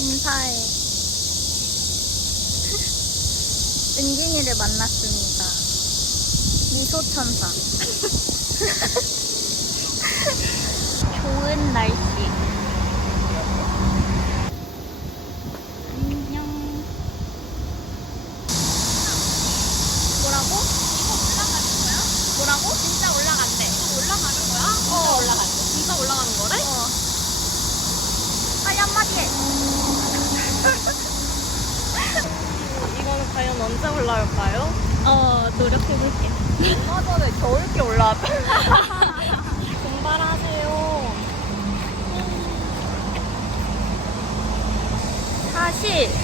인사해. 은진이를 만났습니다. 미소천사. 좋은 날씨. 안녕. 뭐라고? 이거 올라가는 거야? 뭐라고? 진짜 올라간대. 이거 올라가는 거야? 진짜 올라간대. 진짜 올라가는 거래? 어. 빨리 한마디 해. 이거는 과연 언제 올라올까요? 어, 노력해볼게. 얼마 전에 겨울께 올라왔다. 분발하세요. 사실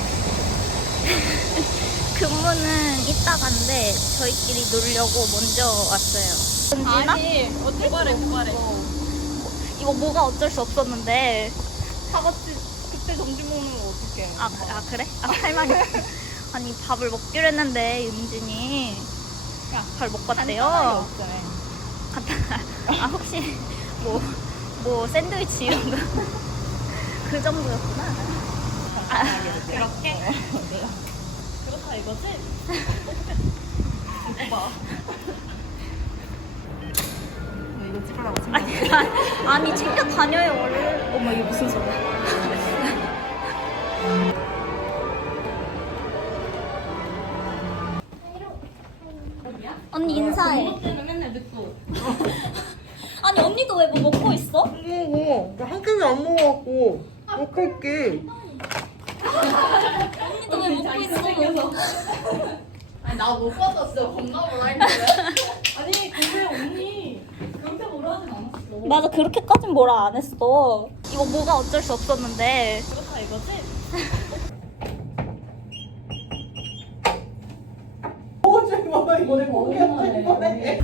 근무는 이따간데 저희끼리 놀려고 먼저 왔어요. 은진아? 아니, 어, 도발해, 도발해. 이거 뭐가 어쩔 수 없었는데. 다 같이 그때 점심 먹는 거 어떡해. 아, 그- 아 그래? 아, 할 말이. 아니 밥을 먹기로 했는데 은진이 야, 잘 갔대요. 없잖아. 갔다. 아 혹시 뭐뭐 샌드위치 이런 거? 그 정도였구나. 아, 그렇게? 그렇다 이거지? 이거 봐. 이거 찍으라고 생각 아니, 아니 챙겨 다녀요 원래. 어머 이게 무슨 소리야? 언니 인사해. 때는 맨날 늦고. 아니 언니도 왜 뭐 먹고 있어? 먹어. 나한 끼도 안 먹어갖고 먹을게. 언니도 왜 먹고 있어? 아니 나못 받았어. 진짜 겁나 뭐라 했는데. 아니 근데 언니 그렇게 뭐라 하진 않았어. 맞아 그렇게까진 뭐라 안 했어. 이거 뭐가 어쩔 수 없었는데. 그렇다 이거지? 어제 뭐 이거 내가 먹겠지 이번에.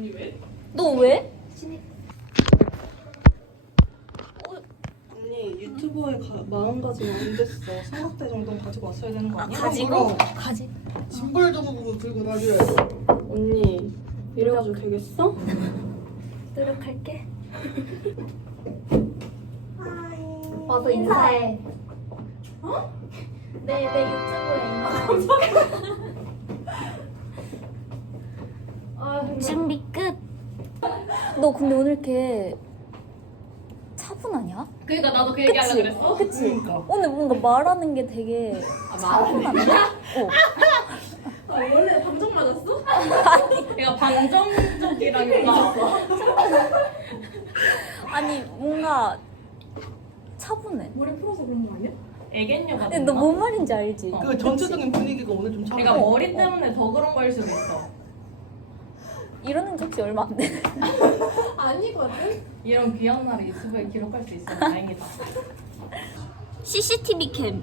언니 왜? 너 왜? 언니 유튜버에 가, 마음가짐이 안 됐어. 삼각대 정도는 가지고 왔어야 되는 거 아니야? 가지고 가지. 짐벌 정도 들고 다녀야지. 언니 이래가지고 되겠어? 노력할게. 와서 인사해. 어? 내, 내 유튜브에 인사. 준비 끝. 너 근데 오늘 이렇게 차분하냐? 그러니까 나도 그 얘기하려고 그랬어. 그치? 오늘 뭔가 말하는 게 되게 차분한데? 어. 원래 방정 맞았어? 내가 방정적이라니까. 아니 뭔가 차분해. 머리 풀어서 그런 거 아니야? 애견녀 같은 근데 너뭔 말인지 알지? 그 전체적인 분위기가 오늘 좀 차가워. 그러니까 머리 때문에 더 그런 거일 수도 있어. 이러는 적지 얼마 안 돼. 아니거든. 이런 귀한 날을 유튜브에 기록할 수 있어. 다행이다. CCTV 캠.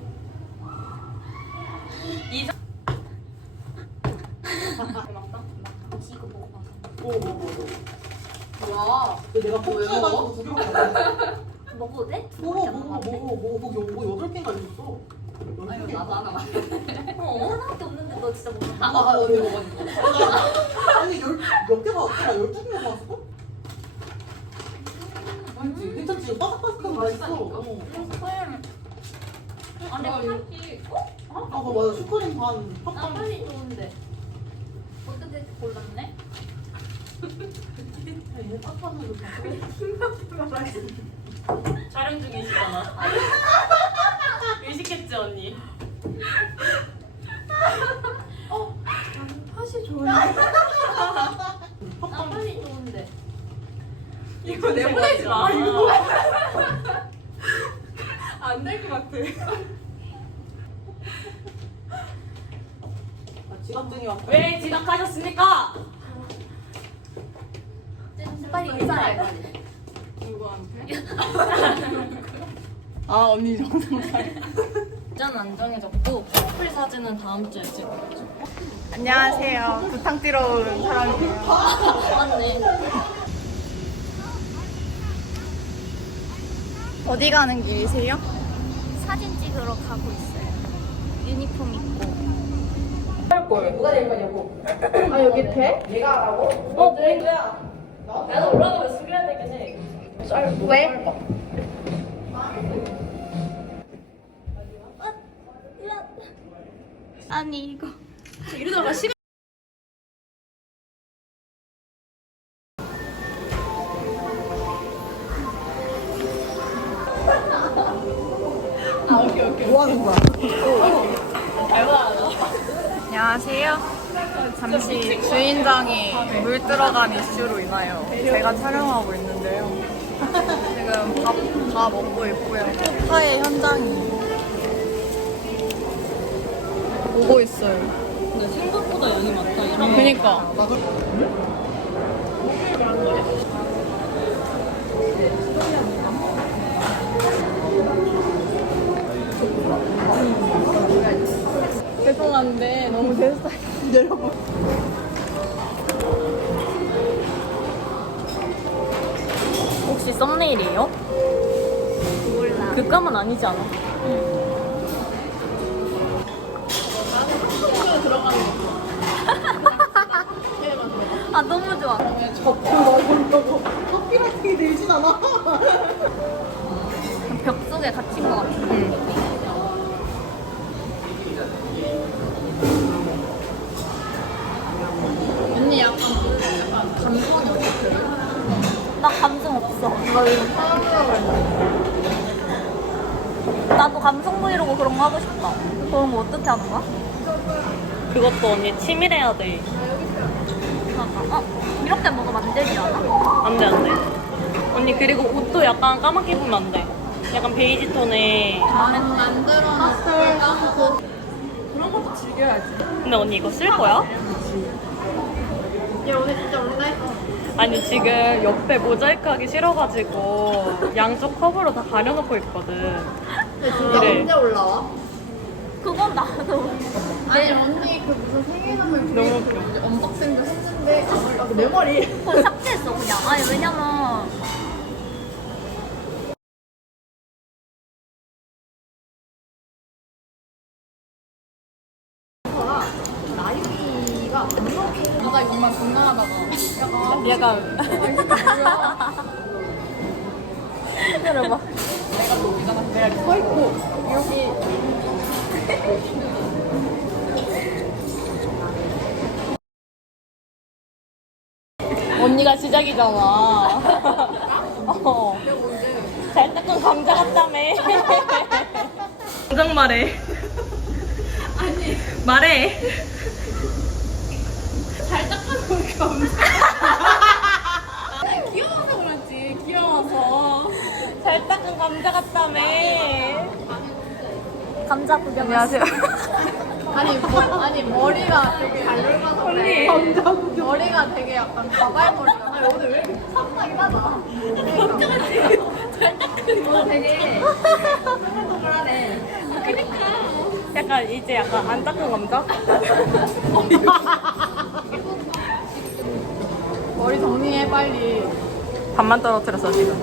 뭐, 뭐, 뭐, 뭐. 뭐야? 내가 폭주해가지고 두 개밖에 안 먹어. 먹어도 돼? 먹어, 먹어, 먹어, 먹어. 거기 뭐 여덟 개가 있었어. 아니. 나도 하나 맞. 어, 하나밖에 없는데 너 진짜 먹는 아, 아, 언니 먹었어. 아니, 열, 몇 개가 왔더라? 열두 개가 왔어? 알지? 괜찮지? 바삭바삭한 거 맛있어. 어. 아니, 이렇게 아, 그거 맞아. 슈크림 반, 팥반. 빨리 좋은데. 어떻게 골랐네? 얘 팥반으로 다. 촬영 중이시잖아. 의식했지 언니. 팥이 좋아해. 나 빨리 좋은데. 이거 내보내지 마. 안될 것 같아. 아. 왜 지각하셨습니까? 빨리 인사해. 누구한테? 아, 언니 정상 일단 안 정해졌고 프로필 사진은 다음 주에 찍어야죠. 안녕하세요. 부탕 뛰러 온 사람이에요. 맞네. 어디 가는 길이세요? 사진 찍으러 가고 있어요. 유니폼 입고. 아 여기 돼? 어, 네. 나도 올라가면 숙여야 되긴 해. 왜? 아니 이거 이러다가 시간 뭐 하는 거야? 안녕하세요. 잠시 주인장이 물 들어간 이슈로 인하여 제가 촬영하고 있는데요. 지금 밥 다 먹고 있고요. 폭파의 현장이 오고 있어요. 근데 생각보다 양이 많다. 그니까. 죄송한데 너무 제 스타일. 내려봐. 혹시 썸네일이에요? 몰라. 글감은 아니지 않아? 아 너무 좋아. 커피 같은 게 들진 않아. 벽 속에 갇힌 것 같아. 언니 약간 약간 감성이 어떻게? 나 감정 없어. 나 했는데. 나도 감성 브이로그 그런 거 하고 싶다. 그런 거 어떻게 하는 거야? 그것도 언니 치밀해야 돼. 어? 이렇게 먹으면 안 되지 않아? 안 돼, 안 돼. 언니, 그리고 옷도 약간 까맣게 입으면 안 돼. 약간 베이지 톤에. 만들어놨을 까먹고. 그런 것도 즐겨야지. 근데 언니 이거 쓸 거야? 얘 오늘 진짜 온다 했어. 아니, 지금 옆에 모자이크 하기 싫어가지고 양쪽 컵으로 다 가려놓고 있거든. 근데 진짜 이래. 언제 올라와? 그건 나도. 아니 언니 그 무슨 생일 선물 너무 브이로그 웃겨. 이제 언박싱도 했는데 아, 내 머리 그거 삭제했어 그냥. 아니 왜냐면 나유이가 누가 정말 건강하다가 약간 약간. 기다려봐. 내가 또 내가 내가 이렇게 언니가 시작이잖아. 어. 잘 닦은 감자 같다며. 당장 말해. 아니. 말해. 잘 닦아놓은 감자 귀여워서 그렇지 귀여워서 잘 닦은 감자 같다며. 감자 구경. 안녕하세요. 아니 뭐, 아니 머리가 되게 그래 머리가 되게 약간 가발 머리야 아니 오늘 왜 이렇게 하다 잘 닦은 거 되게 동글동글하네 약간 이제 약간 안 닦은 감자? 머리 정리해 빨리 반만 떨어뜨렸어 지금.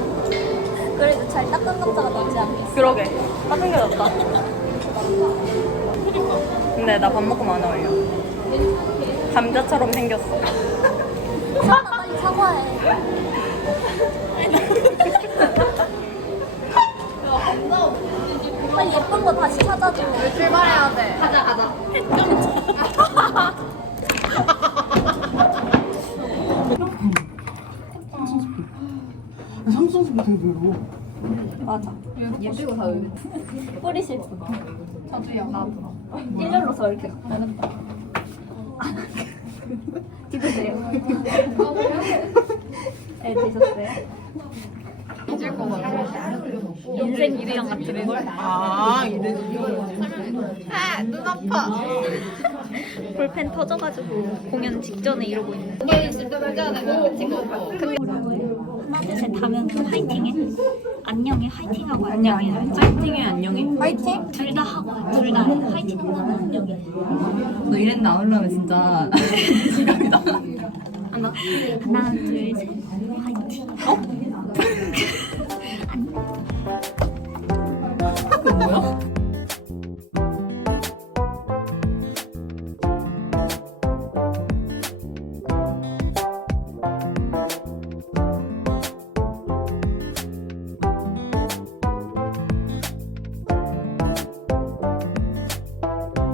그래도 잘 닦은 감자가 낫지 않겠어? 그러게. 닦은 게 낫다. 근데 나 밥 먹으면 안 어울려. 감자처럼 생겼어. 사나 빨리 사과해. 빨리 예쁜 거 다시 찾아줘. 출발해야 돼 가자 가자 삼성 스피커 별로. 맞아. 예쁘고 다 여기 뿌리 실수. 저도요 나도 일렬로 서 이렇게 나는다. 찍으세요. 네, 되셨어요? 잊을 거 같아 인생 유리랑 같은 걸? 아, 이래. 아 눈 아파 볼펜 터져가지고 공연 직전에 이러고 있는. 이게 있을 때 해줘야 되는 찍어 하나 둘셋 하면 화이팅해. 안녕해 화이팅하고 안녕해. 파이팅해 안녕해. 화이팅? 둘 다 하고 둘 다 화이팅 하고 안녕해. 너 이랬 나오려면 진짜 지갑이다. 하나 하나 둘셋 화이팅. 어?